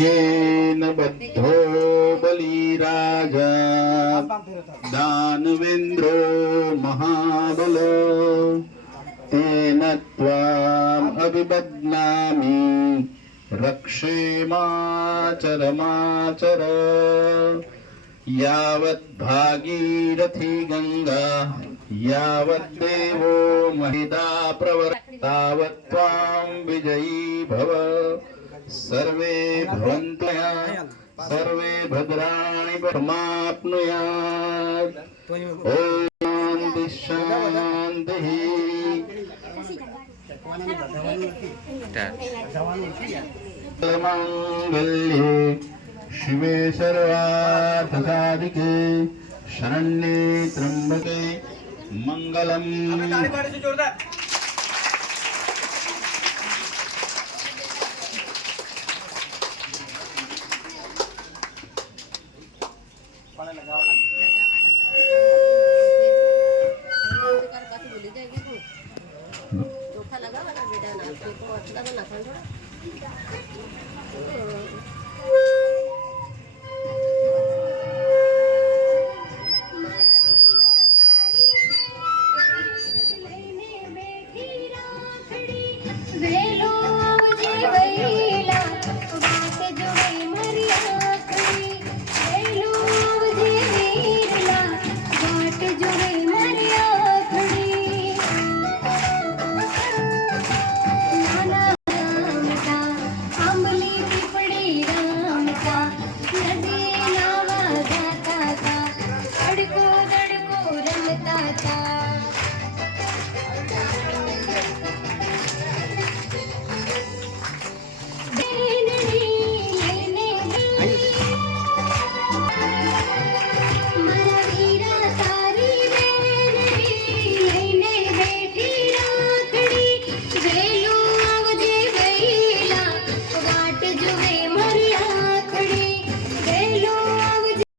येन बद्धो बलिराजा दानवेन्द्रो महाबलो तेन त्वाम् अभिबध्नामि रक्षेमाचरमाचर यावत् भागीरथी गंगा यावद्देवो महिदा प्रवर्त तावत् त्वां विजयी भव सर्वे भवन्तु सर्वे भद्राणि परमाप्नुयात् ॐ शान्तिः मंगल्ये शिवे सर्वार्थसाधिके शरण्ये त्र्यंबके मंगलम।